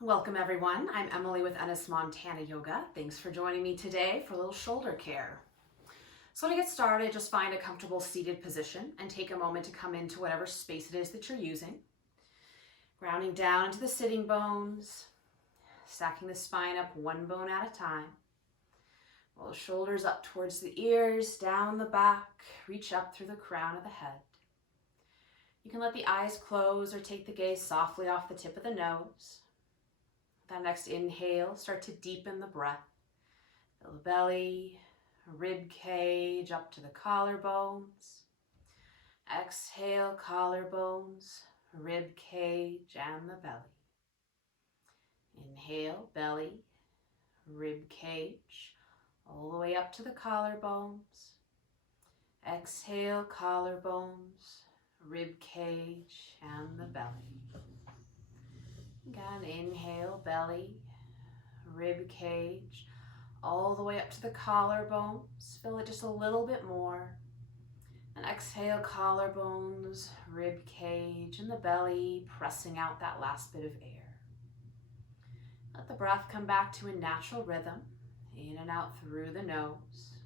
Welcome everyone. I'm Emily with Ennis Montana Yoga. Thanks for joining me today for a little shoulder care. So to get started, just find a comfortable seated position and take a moment to come into whatever space it is that you're using. Grounding down into the sitting bones, stacking the spine up one bone at a time. Roll the shoulders up towards the ears, down the back, reach up through the crown of the head. You can let the eyes close or take the gaze softly off the tip of the nose. That next inhale, start to deepen the breath. Fill the belly, rib cage up to the collarbones. Exhale, collarbones, rib cage, and the belly. Inhale, belly, rib cage, all the way up to the collarbones. Exhale, collarbones, rib cage, and the belly. Again, inhale, belly, rib cage, all the way up to the collarbones. Fill it just a little bit more. And exhale, collarbones, rib cage, and the belly, pressing out that last bit of air. Let the breath come back to a natural rhythm, in and out through the nose.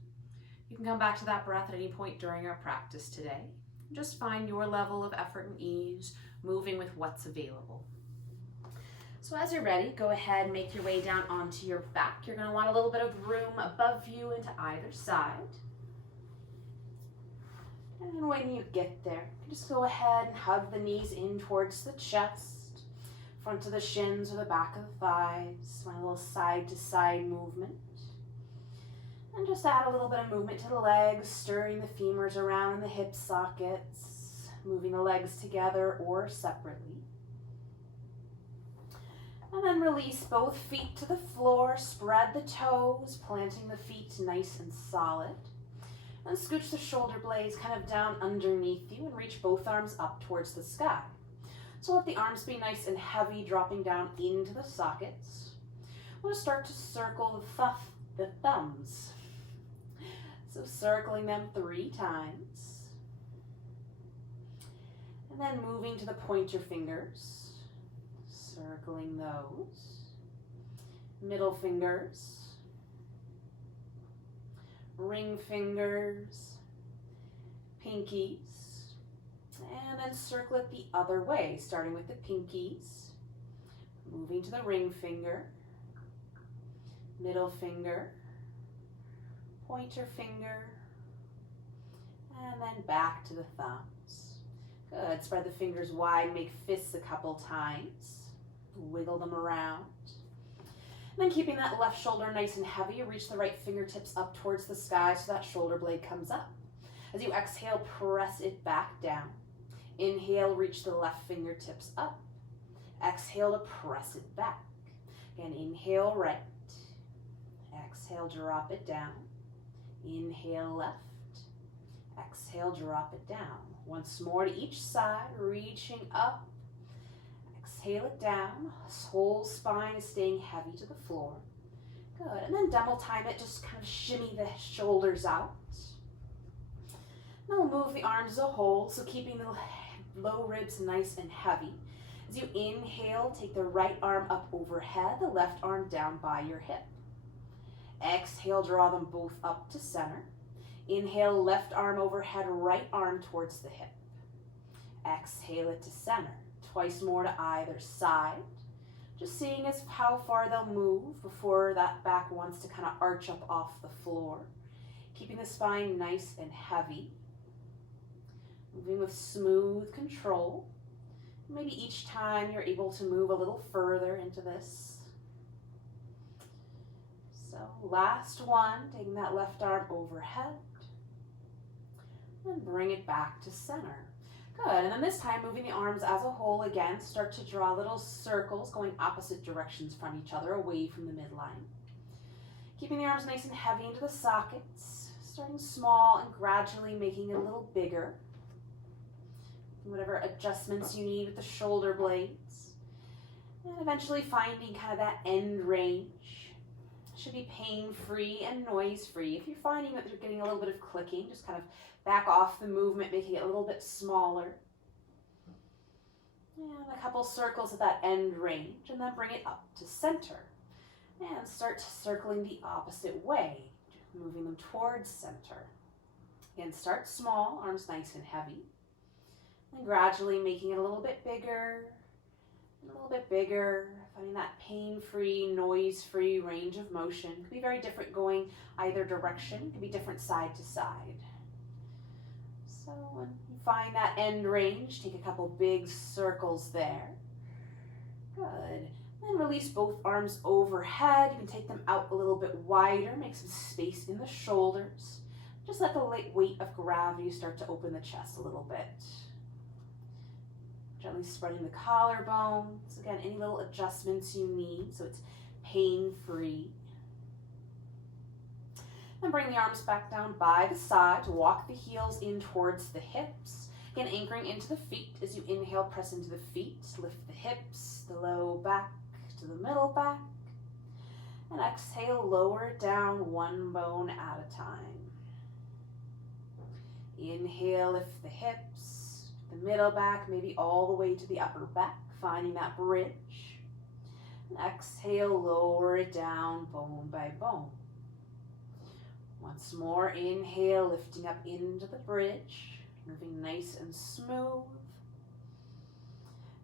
You can come back to that breath at any point during our practice today. Just find your level of effort and ease, moving with what's available. So as you're ready, go ahead and make your way down onto your back. You're going to want a little bit of room above you and to either side. And when you get there, just go ahead and hug the knees in towards the chest, front of the shins or the back of the thighs. Want a little side to side movement. And just add a little bit of movement to the legs, stirring the femurs around in the hip sockets, moving the legs together or separately. And then release both feet to the floor, spread the toes, planting the feet nice and solid. And scooch the shoulder blades kind of down underneath you and reach both arms up towards the sky. So let the arms be nice and heavy, dropping down into the sockets. We'll start to circle the thumbs. So circling them 3 times. And then moving to the pointer fingers. Circling those. Middle fingers. Ring fingers. Pinkies. And then circle it the other way, starting with the pinkies. Moving to the ring finger. Middle finger. Pointer finger. And then back to the thumbs. Good. Spread the fingers wide, make fists a couple times. Wiggle them around. And then keeping that left shoulder nice and heavy, reach the right fingertips up towards the sky so that shoulder blade comes up. As you exhale, press it back down. Inhale, reach the left fingertips up. Exhale to press it back. Again, inhale right. Exhale, drop it down. Inhale left. Exhale, drop it down. Once more to each side, reaching up. Exhale it down. Whole spine is staying heavy to the floor. Good. And then double time it. Just kind of shimmy the shoulders out. Then we'll move the arms as a whole. So keeping the low ribs nice and heavy. As you inhale, take the right arm up overhead, the left arm down by your hip. Exhale, draw them both up to center. Inhale, left arm overhead, right arm towards the hip. Exhale it to center. Twice more to either side. Just seeing as how far they'll move before that back wants to kind of arch up off the floor. Keeping the spine nice and heavy. Moving with smooth control. Maybe each time you're able to move a little further into this. So last one, taking that left arm overhead. And bring it back to center. Good, and then this time moving the arms as a whole again, start to draw little circles going opposite directions from each other, away from the midline. Keeping the arms nice and heavy into the sockets, starting small and gradually making it a little bigger. Whatever adjustments you need with the shoulder blades. And eventually finding kind of that end range. Should be pain-free and noise-free. If you're finding that you're getting a little bit of clicking, just kind of back off the movement, making it a little bit smaller. And a couple circles at that end range, and then bring it up to center. And start circling the opposite way, moving them towards center. Again, start small, arms nice and heavy. And gradually making it a little bit bigger, and a little bit bigger, finding that pain-free, noise-free range of motion. It can be very different going either direction. It can be different side to side. So when you find that end range, take a couple big circles there. Good. Then release both arms overhead. You can take them out a little bit wider, make some space in the shoulders. Just let the weight of gravity start to open the chest a little bit. Gently spreading the collarbones. Again, any little adjustments you need so it's pain-free. Then bring the arms back down by the side to walk the heels in towards the hips. Again, anchoring into the feet as you inhale, press into the feet. Lift the hips, the low back to the middle back. And exhale, lower it down one bone at a time. Inhale, lift the hips, the middle back, maybe all the way to the upper back, finding that bridge. And exhale, lower it down bone by bone. Once more, inhale, lifting up into the bridge, moving nice and smooth.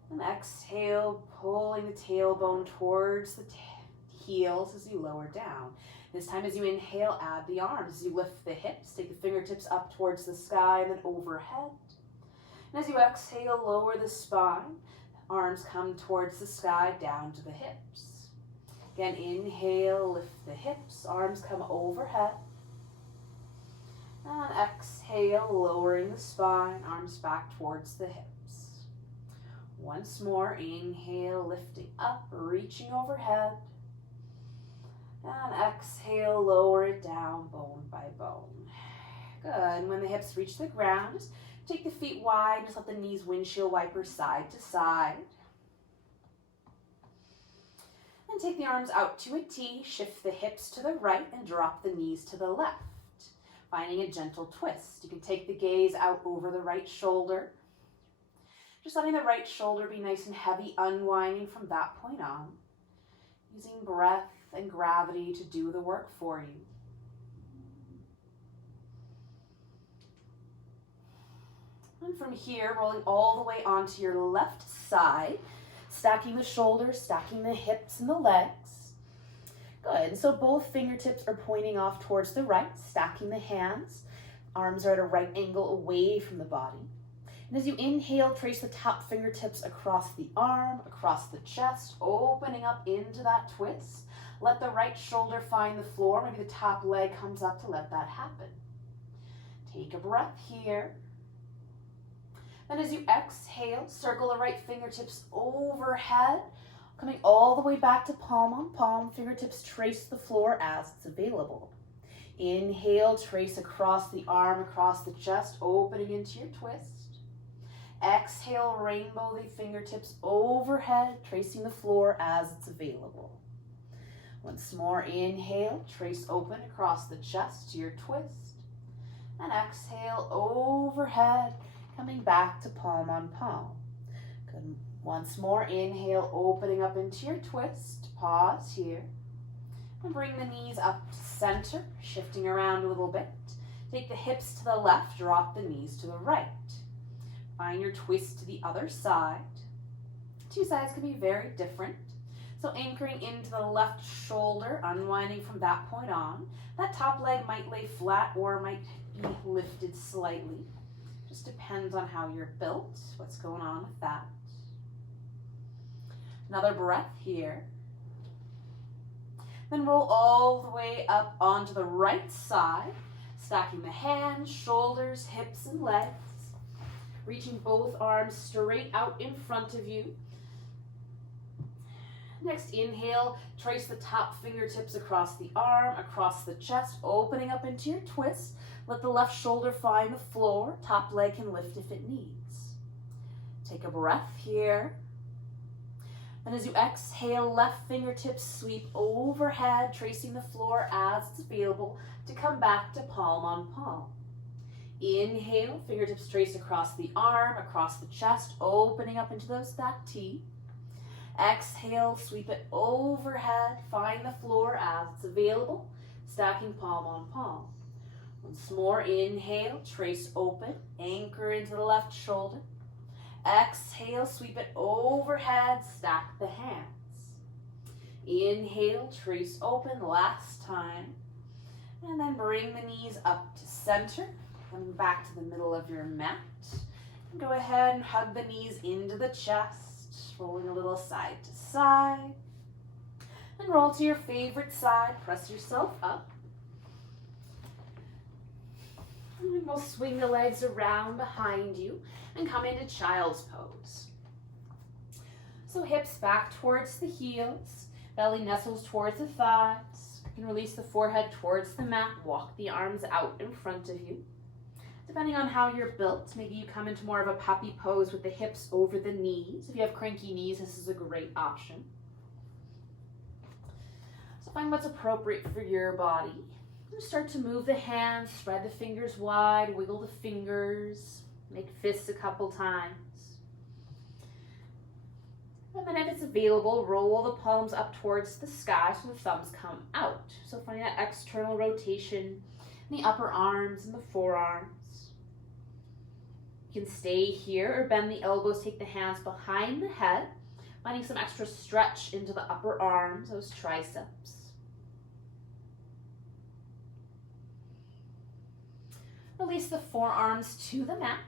And exhale, pulling the tailbone towards the heels as you lower down. This time as you inhale, add the arms. As you lift the hips, take the fingertips up towards the sky and then overhead. And as you exhale, lower the spine. Arms come towards the sky, down to the hips. Again, inhale, lift the hips, arms come overhead. And exhale, lowering the spine, arms back towards the hips. Once more, inhale, lifting up, reaching overhead. And exhale, lower it down bone by bone. Good. And when the hips reach the ground, just take the feet wide, just let the knees windshield wiper side to side. And take the arms out to a T, shift the hips to the right and drop the knees to the left. Finding a gentle twist. You can take the gaze out over the right shoulder. Just letting the right shoulder be nice and heavy, unwinding from that point on. Using breath and gravity to do the work for you. And from here, rolling all the way onto your left side, stacking the shoulders, stacking the hips and the legs. Good, so both fingertips are pointing off towards the right, stacking the hands. Arms are at a right angle away from the body. And as you inhale, trace the top fingertips across the arm, across the chest, opening up into that twist. Let the right shoulder find the floor. Maybe the top leg comes up to let that happen. Take a breath here. Then as you exhale, circle the right fingertips overhead, coming all the way back to palm on palm. Fingertips trace the floor as it's available. Inhale, trace across the arm, across the chest, opening into your twist. Exhale, rainbow the fingertips overhead, tracing the floor as it's available. Once more, inhale, trace open across the chest to your twist. And exhale, overhead, coming back to palm on palm. Good. Once more, inhale, opening up into your twist. Pause here. And bring the knees up to center, shifting around a little bit. Take the hips to the left, drop the knees to the right. Find your twist to the other side. Two sides can be very different. So anchoring into the left shoulder, unwinding from that point on. That top leg might lay flat or might be lifted slightly. Just depends on how you're built, what's going on with that. Another breath here. Then roll all the way up onto the right side, stacking the hands, shoulders, hips, and legs. Reaching both arms straight out in front of you. Next, inhale, trace the top fingertips across the arm, across the chest, opening up into your twist. Let the left shoulder find the floor. Top leg can lift if it needs. Take a breath here. And as you exhale, left fingertips sweep overhead, tracing the floor as it's available to come back to palm on palm. Inhale, fingertips trace across the arm, across the chest, opening up into those stacked T. Exhale, sweep it overhead, find the floor as it's available, stacking palm on palm. Once more, inhale, trace open, anchor into the left shoulder. Exhale, sweep it overhead, stack the hands. Inhale, trace open, last time. And then bring the knees up to center, coming back to the middle of your mat. And go ahead and hug the knees into the chest, rolling a little side to side. And roll to your favorite side, press yourself up. And then we'll swing the legs around behind you and come into child's pose. So hips back towards the heels, belly nestles towards the thighs. You can release the forehead towards the mat, walk the arms out in front of you. Depending on how you're built, maybe you come into more of a puppy pose with the hips over the knees. If you have cranky knees, this is a great option. So find what's appropriate for your body. Start to move the hands, spread the fingers wide, wiggle the fingers, make fists a couple times. And then if it's available, roll the palms up towards the sky so the thumbs come out. So finding that external rotation in the upper arms and the forearms. You can stay here or bend the elbows, take the hands behind the head, finding some extra stretch into the upper arms, those triceps. Release the forearms to the mat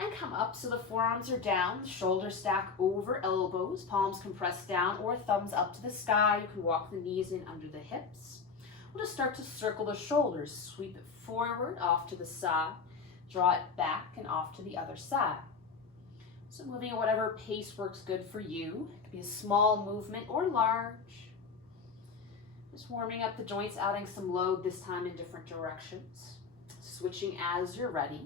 and come up so the forearms are down, shoulders stack over elbows, palms can press down or thumbs up to the sky. You can walk the knees in under the hips. We'll just start to circle the shoulders, sweep it forward, off to the side, draw it back and off to the other side. So moving at whatever pace works good for you. It could be a small movement or large. Just warming up the joints, adding some load this time in different directions. Switching as you're ready.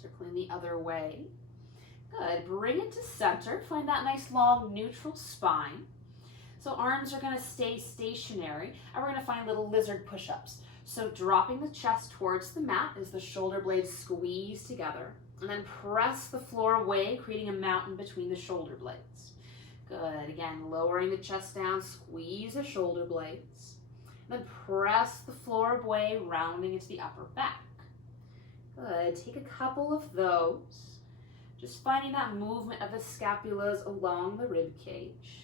Circling the other way. Good. Bring it to center. Find that nice long neutral spine. So arms are going to stay stationary, and we're going to find little lizard push-ups. So dropping the chest towards the mat as the shoulder blades squeeze together. And then press the floor away, creating a mountain between the shoulder blades. Good. Again, lowering the chest down, squeeze the shoulder blades. Then press the floor away, rounding into the upper back. Good. Take a couple of those. Just finding that movement of the scapulas along the rib cage.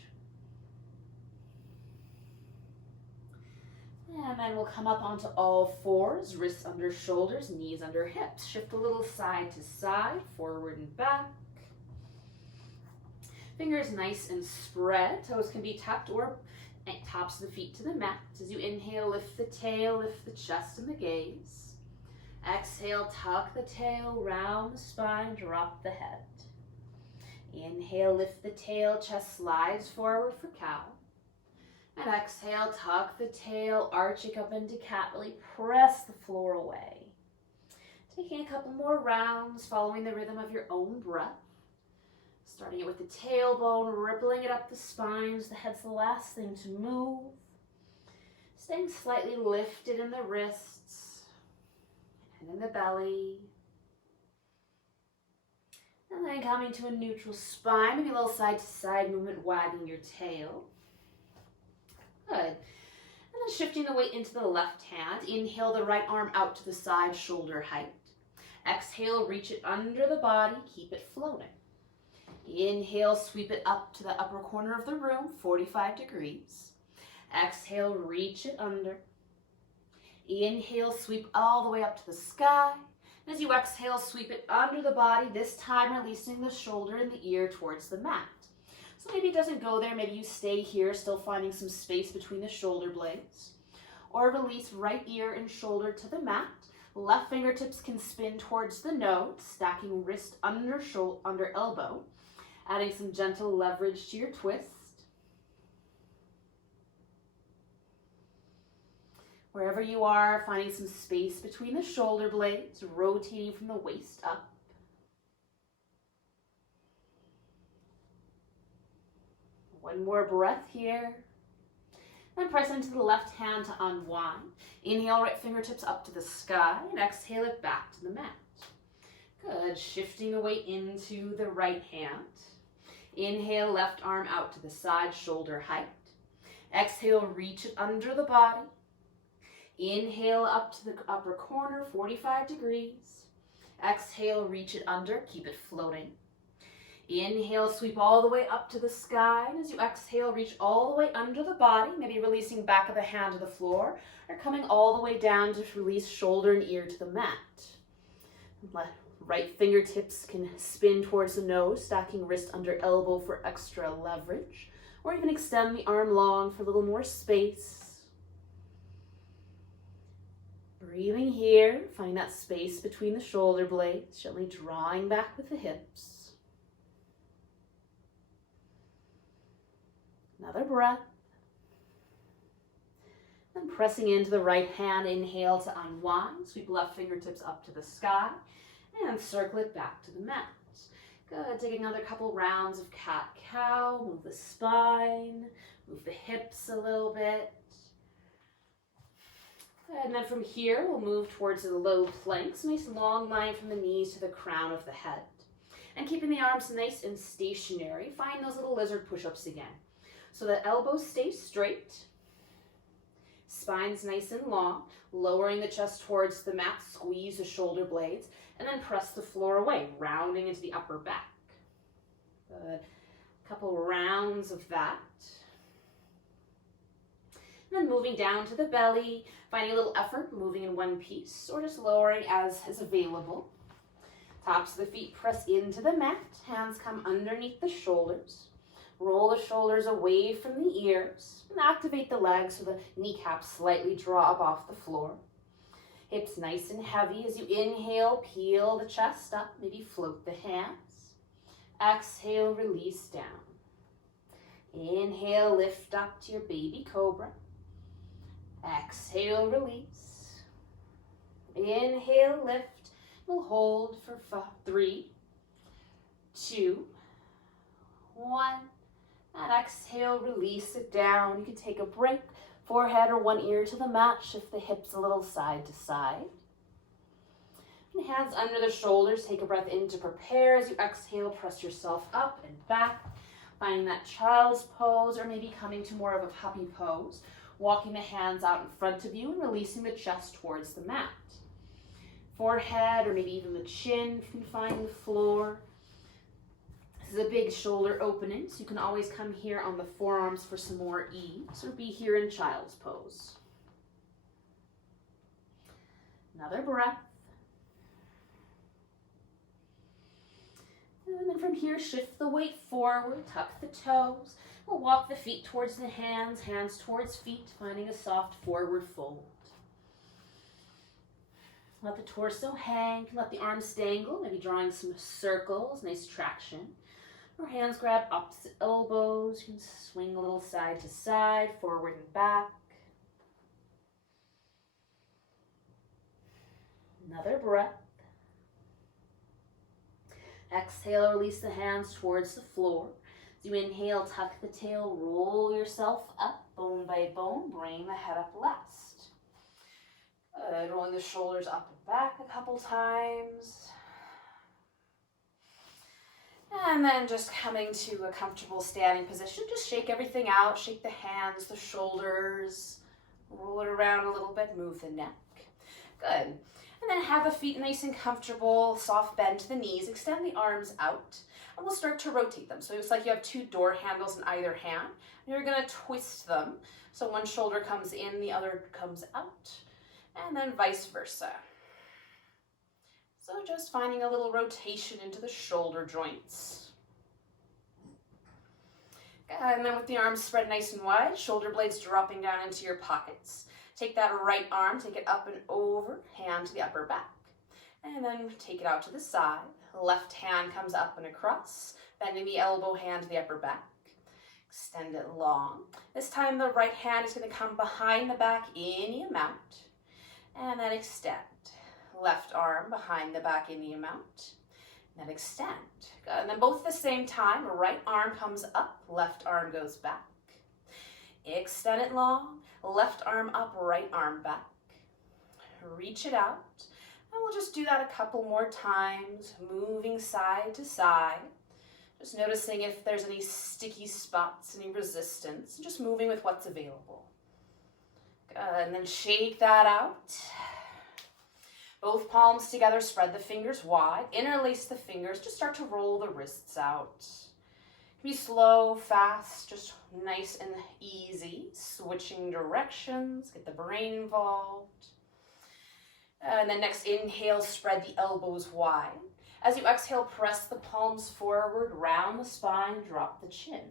And then we'll come up onto all fours, wrists under shoulders, knees under hips. Shift a little side to side, forward and back. Fingers nice and spread. Toes can be tucked or tops of the feet to the mat. As you inhale, lift the tail, lift the chest and the gaze. Exhale, tuck the tail, round the spine, drop the head. Inhale, lift the tail, chest slides forward for cow. And exhale, tuck the tail, arching up into cat, really press the floor away. Taking a couple more rounds, following the rhythm of your own breath. Starting it with the tailbone, rippling it up the spines. The head's the last thing to move. Staying slightly lifted in the wrists and in the belly. And then coming to a neutral spine, maybe a little side to side movement, wagging your tail. Good. And then shifting the weight into the left hand. Inhale the right arm out to the side, shoulder height. Exhale, reach it under the body, keep it floating. Inhale, sweep it up to the upper corner of the room, 45 degrees. Exhale, reach it under. Inhale, sweep all the way up to the sky. And as you exhale, sweep it under the body, this time releasing the shoulder and the ear towards the mat. So maybe it doesn't go there, maybe you stay here, still finding some space between the shoulder blades. Or release right ear and shoulder to the mat. Left fingertips can spin towards the nose, stacking wrist under elbow. Adding some gentle leverage to your twist. Wherever you are, finding some space between the shoulder blades, rotating from the waist up. One more breath here. Then press into the left hand to unwind. Inhale, right fingertips up to the sky, and exhale it back to the mat. Good, shifting away into the right hand. Inhale, left arm out to the side, shoulder height. Exhale, reach it under the body. Inhale, up to the upper corner, 45 degrees. Exhale, reach it under, keep it floating. Inhale, sweep all the way up to the sky. And as you exhale, reach all the way under the body, maybe releasing back of the hand to the floor, or coming all the way down to release shoulder and ear to the mat. Right fingertips can spin towards the nose, stacking wrist under elbow for extra leverage, or even extend the arm long for a little more space. Breathing here, find that space between the shoulder blades, gently drawing back with the hips. Another breath. Then pressing into the right hand, inhale to unwind, sweep left fingertips up to the sky, and circle it back to the mat. Good, take another couple rounds of cat-cow, move the spine, move the hips a little bit. And then from here, we'll move towards the low planks, nice long line from the knees to the crown of the head. And keeping the arms nice and stationary, find those little lizard push-ups again. So the elbows stay straight, spine's nice and long, lowering the chest towards the mat, squeeze the shoulder blades, and then press the floor away, rounding into the upper back. Good. Couple rounds of that. And then moving down to the belly, finding a little effort, moving in one piece, or just lowering as is available. Tops of the feet press into the mat, hands come underneath the shoulders. Roll the shoulders away from the ears, and activate the legs so the kneecaps slightly draw up off the floor. Hips nice and heavy as you inhale, peel the chest up, maybe float the hands. Exhale, release down. Inhale, lift up to your baby cobra. Exhale, release. Inhale, lift. We'll hold for 3, 2, 1. And exhale, release it down. You can take a break, forehead or one ear to the mat. Shift the hips a little side to side. And hands under the shoulders. Take a breath in to prepare. As you exhale, press yourself up and back. Finding that child's pose, or maybe coming to more of a puppy pose. Walking the hands out in front of you and releasing the chest towards the mat. Forehead or maybe even the chin, if you can find the floor. This is a big shoulder opening, so you can always come here on the forearms for some more ease, or be here in child's pose. Another breath. And then from here, shift the weight forward, tuck the toes. We'll walk the feet towards the hands, hands towards feet, finding a soft forward fold. Let the torso hang, let the arms dangle, maybe drawing some circles, nice traction. Or hands grab opposite elbows, you can swing a little side to side, forward and back. Another breath. Exhale, release the hands towards the floor. As you inhale, tuck the tail, roll yourself up, bone by bone, bring the head up last. Good, rolling the shoulders up and back a couple times. And then just coming to a comfortable standing position, just shake everything out, shake the hands, the shoulders, roll it around a little bit, move the neck. Good. And then have the feet nice and comfortable, soft bend to the knees, extend the arms out, and we'll start to rotate them. So it's like you have 2 door handles in either hand, and you're gonna twist them. So one shoulder comes in, the other comes out, and then vice versa. So just finding a little rotation into the shoulder joints. And then with the arms spread nice and wide, shoulder blades dropping down into your pockets. Take that right arm, take it up and over, hand to the upper back. And then take it out to the side. Left hand comes up and across, bending the elbow hand to the upper back. Extend it long. This time the right hand is going to come behind the back any amount. And then extend. Left arm behind the back any amount. And then extend. Good. And then both at the same time, right arm comes up, left arm goes back. Extend it long, left arm up, right arm back. Reach it out. And we'll just do that a couple more times, moving side to side. Just noticing if there's any sticky spots, any resistance, and just moving with what's available. Good, and then shake that out. Both palms together, spread the fingers wide, interlace the fingers, just start to roll the wrists out. Be slow, fast, just nice and easy, switching directions, get the brain involved. And then next, inhale, spread the elbows wide. As you exhale, press the palms forward, round the spine, drop the chin.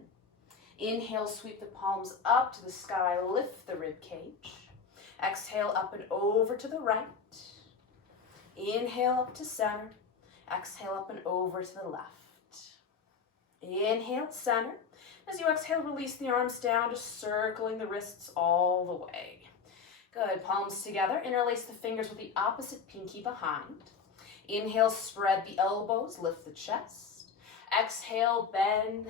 Inhale, sweep the palms up to the sky, lift the rib cage. Exhale, up and over to the right. Inhale, up to center. Exhale, up and over to the left. Inhale, center. As you exhale, release the arms down, just circling the wrists all the way. Good, palms together, interlace the fingers with the opposite pinky behind. Inhale, spread the elbows, lift the chest. Exhale, bend.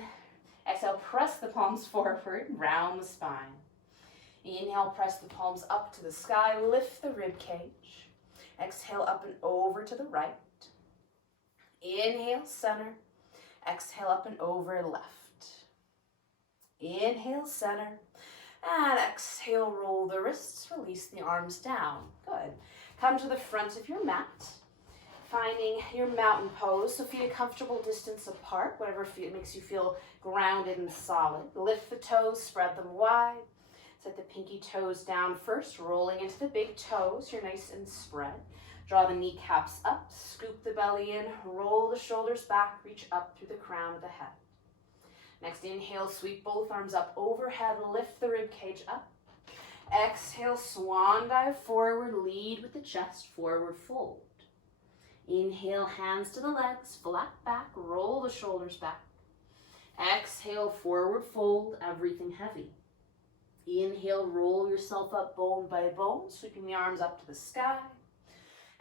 Exhale, press the palms forward, round the spine. Inhale, press the palms up to the sky, lift the rib cage. Exhale, up and over to the right. Inhale, center. Exhale, up and over left. Inhale, center. And exhale, roll the wrists, release the arms down. Good. Come to the front of your mat, finding your mountain pose. So feet a comfortable distance apart, whatever makes you feel grounded and solid. Lift the toes, spread them wide. Set the pinky toes down first, rolling into the big toes. You're nice and spread. Draw the kneecaps up, scoop the belly in, roll the shoulders back, reach up through the crown of the head. Next, inhale, sweep both arms up overhead, lift the rib cage up. Exhale, swan dive forward, lead with the chest, forward fold. Inhale, hands to the legs, flat back, roll the shoulders back. Exhale, forward fold, everything heavy. Inhale, roll yourself up bone by bone, sweeping the arms up to the sky.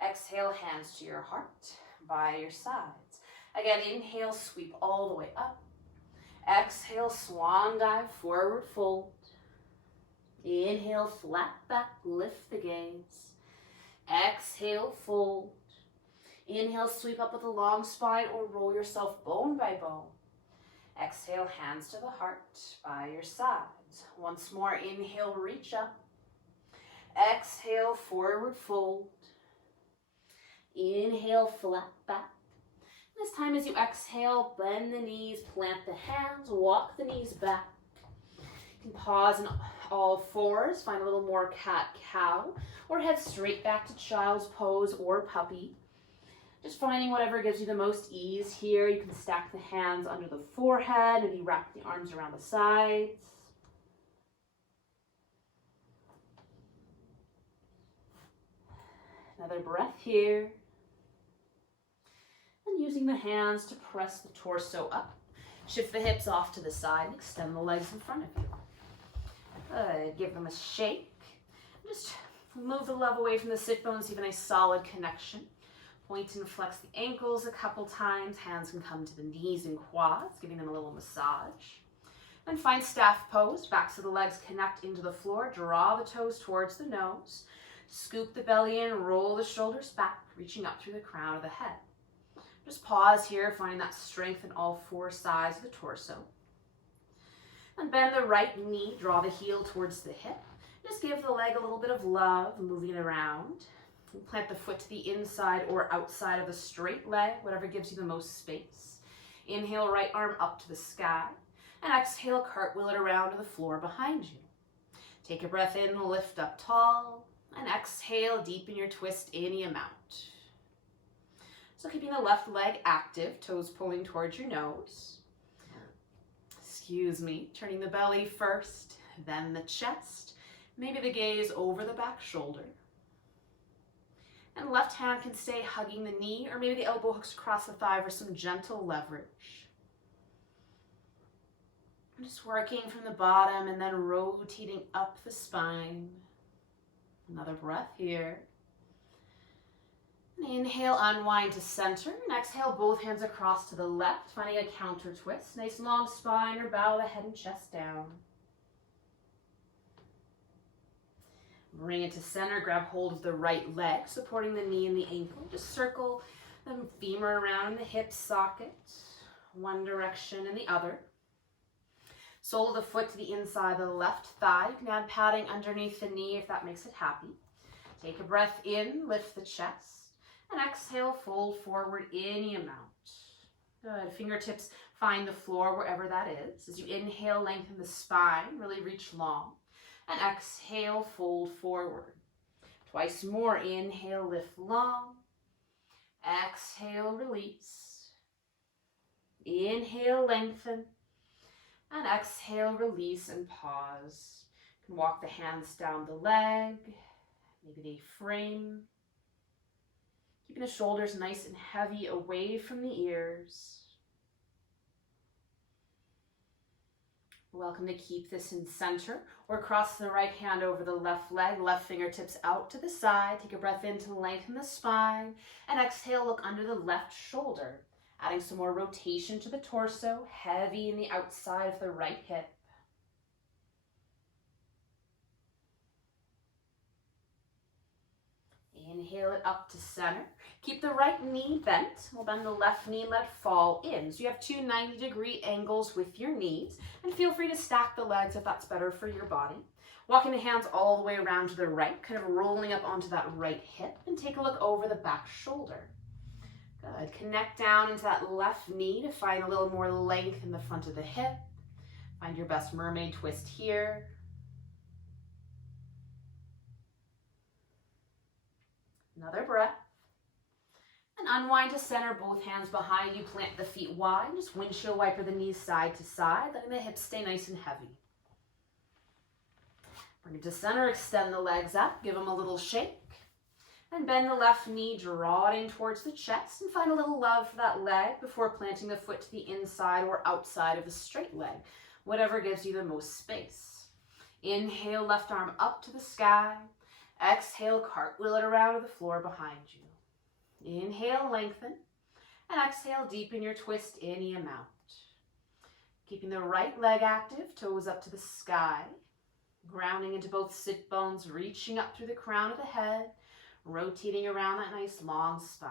Exhale, hands to your heart, by your sides. Again, inhale, sweep all the way up. Exhale, swan dive, forward fold. Inhale, flat back, lift the gaze. Exhale, fold. Inhale, sweep up with a long spine or roll yourself bone by bone. Exhale, hands to the heart, by your sides. Once more, inhale, reach up. Exhale, forward fold. Inhale, flat back. This time as you exhale, bend the knees, plant the hands, walk the knees back. You can pause in all fours, find a little more cat-cow, or head straight back to child's pose or puppy. Just finding whatever gives you the most ease here. You can stack the hands under the forehead, maybe wrap the arms around the sides. Another breath here. And using the hands to press the torso up. Shift the hips off to the side and extend the legs in front of you. Good. Give them a shake. Just move the love away from the sit bones, see if a nice solid connection. Point and flex the ankles a couple times. Hands can come to the knees and quads, giving them a little massage. Then find staff pose. Backs of the legs connect into the floor. Draw the toes towards the nose. Scoop the belly in, roll the shoulders back, reaching up through the crown of the head. Just pause here, finding that strength in all four sides of the torso. And bend the right knee, draw the heel towards the hip. Just give the leg a little bit of love, moving it around. And plant the foot to the inside or outside of the straight leg, whatever gives you the most space. Inhale, right arm up to the sky. And exhale, cartwheel it around to the floor behind you. Take a breath in, lift up tall. And exhale, deepen your twist any amount. So keeping the left leg active, toes pulling towards your nose. Turning the belly first, then the chest. Maybe the gaze over the back shoulder. And left hand can stay hugging the knee, or maybe the elbow hooks across the thigh for some gentle leverage. Just working from the bottom and then rotating up the spine. Another breath here. And inhale, unwind to center. And exhale, both hands across to the left, finding a counter twist. Nice long spine or bow the head and chest down. Bring it to center, grab hold of the right leg, supporting the knee and the ankle. Just circle the femur around the hip socket, one direction and the other. Sole of the foot to the inside of the left thigh. You can add padding underneath the knee if that makes it happy. Take a breath in, lift the chest, and exhale, fold forward any amount. Good. Fingertips find the floor wherever that is. As you inhale, lengthen the spine, really reach long. And exhale, fold forward. Twice more. Inhale, lift long. Exhale, release. Inhale, lengthen. And exhale, release and pause. You can walk the hands down the leg. Maybe they frame. Keeping the shoulders nice and heavy away from the ears. You're welcome to keep this in center or cross the right hand over the left leg, left fingertips out to the side. Take a breath in to lengthen the spine and exhale, look under the left shoulder. Adding some more rotation to the torso, heavy in the outside of the right hip. Inhale it up to center. Keep the right knee bent. We'll bend the left knee, let fall in. So you have two 90-degree angles with your knees. And feel free to stack the legs if that's better for your body. Walking the hands all the way around to the right, kind of rolling up onto that right hip. And take a look over the back shoulder. Good. Connect down into that left knee to find a little more length in the front of the hip. Find your best mermaid twist here. Another breath. And unwind to center, both hands behind you, plant the feet wide. Just windshield wiper the knees side to side, letting the hips stay nice and heavy. Bring it to center, extend the legs up, give them a little shake. And bend the left knee, draw it in towards the chest, and find a little love for that leg before planting the foot to the inside or outside of the straight leg, whatever gives you the most space. Inhale, left arm up to the sky. Exhale, cartwheel it around to the floor behind you. Inhale, lengthen, and exhale, deepen your twist any amount. Keeping the right leg active, toes up to the sky, grounding into both sit bones, reaching up through the crown of the head, rotating around that nice long spine.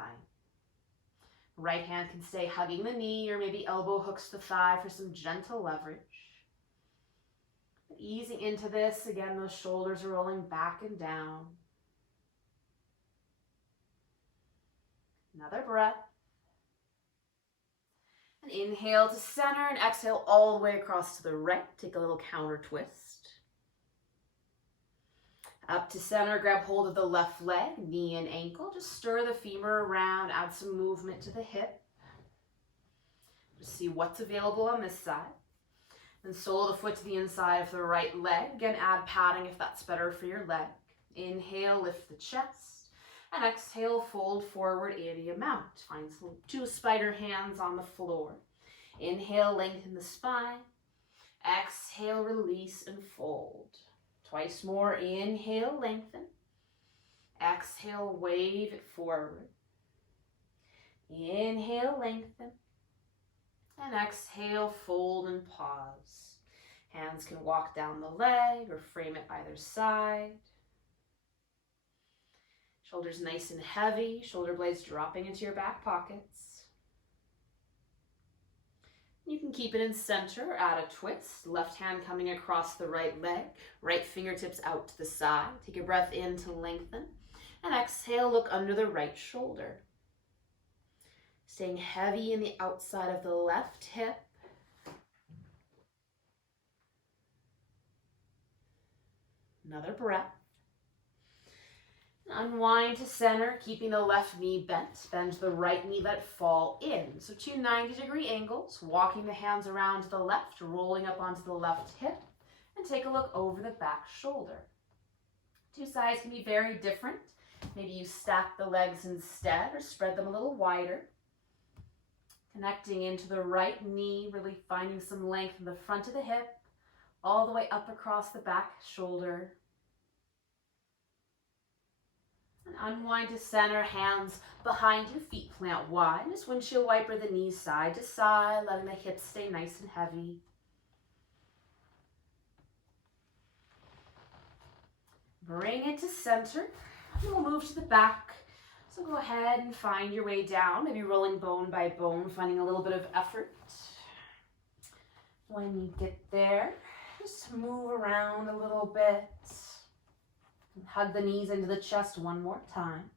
Right hand can stay hugging the knee or maybe elbow hooks the thigh for some gentle leverage. Easing into this, again, those shoulders are rolling back and down. Another breath. And inhale to center and exhale all the way across to the right. Take a little counter twist. Up to center, grab hold of the left leg, knee and ankle. Just stir the femur around, add some movement to the hip. Just see what's available on this side. Then sole of the foot to the inside of the right leg. Again, add padding if that's better for your leg. Inhale, lift the chest. And exhale, fold forward any amount. Find some two spider hands on the floor. Inhale, lengthen the spine. Exhale, release and fold. Twice more. Inhale, lengthen. Exhale, wave it forward. Inhale, lengthen. And exhale, fold and pause. Hands can walk down the leg or frame it either side. Shoulders nice and heavy, shoulder blades dropping into your back pockets. You can keep it in center or add a twist. Left hand coming across the right leg, right fingertips out to the side. Take a breath in to lengthen. And exhale, look under the right shoulder. Staying heavy in the outside of the left hip. Another breath. Unwind to center, keeping the left knee bent. Bend the right knee, let it fall in. So two 90-degree angles, walking the hands around to the left, rolling up onto the left hip, and take a look over the back shoulder. Two sides can be very different. Maybe you stack the legs instead or spread them a little wider. Connecting into the right knee, really finding some length in the front of the hip, all the way up across the back shoulder. And unwind to center, hands behind you, feet plant wide. Just windshield wiper the knees side to side, letting the hips stay nice and heavy. Bring it to center. And we'll move to the back. So go ahead and find your way down, maybe rolling bone by bone, finding a little bit of effort. When you get there, just move around a little bit. Hug the knees into the chest one more time.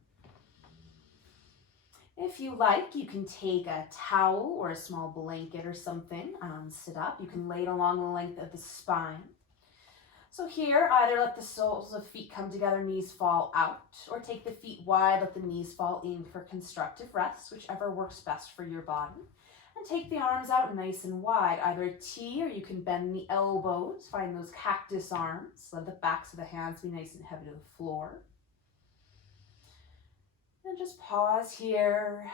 If you like, you can take a towel or a small blanket or something, sit up. You can lay it along the length of the spine. So here, either let the soles of feet come together, knees fall out, or take the feet wide, let the knees fall in for constructive rest, whichever works best for your body. And take the arms out nice and wide, either a T or you can bend the elbows, find those cactus arms, let the backs of the hands be nice and heavy to the floor. And just pause here,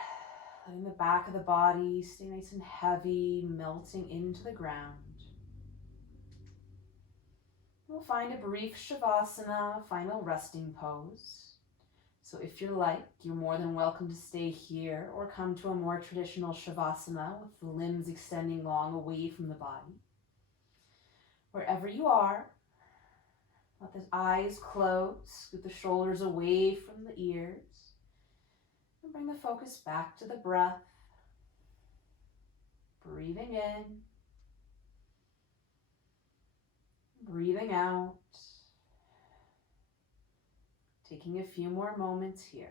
letting the back of the body stay nice and heavy, melting into the ground. We'll find a brief Shavasana, final resting pose. So if you like, you're more than welcome to stay here or come to a more traditional Shavasana with the limbs extending long away from the body. Wherever you are, let the eyes close, scoot the shoulders away from the ears, and bring the focus back to the breath. Breathing in, breathing out. Taking a few more moments here.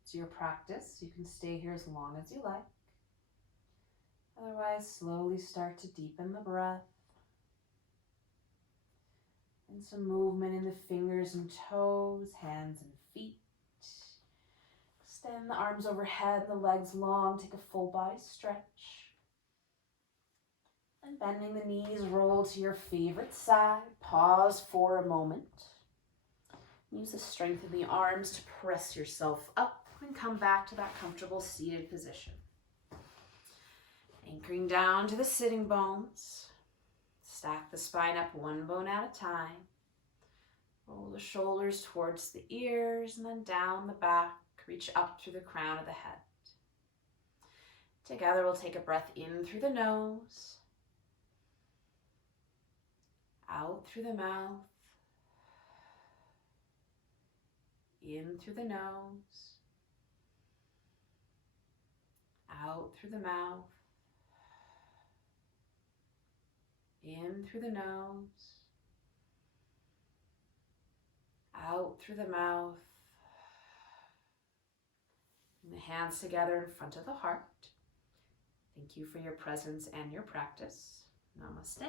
It's your practice. You can stay here as long as you like. Otherwise, slowly start to deepen the breath. And some movement in the fingers and toes, hands and feet. Extend the arms overhead, the legs long. Take a full body stretch. And bending the knees, roll to your favorite side. Pause for a moment. Use the strength of the arms to press yourself up and come back to that comfortable seated position. Anchoring down to the sitting bones. Stack the spine up one bone at a time. Roll the shoulders towards the ears and then down the back. Reach up through the crown of the head. Together we'll take a breath in through the nose. Out through the mouth. In through the nose. Out through the mouth. In through the nose. Out through the mouth. And the hands together in front of the heart. Thank you for your presence and your practice. Namaste.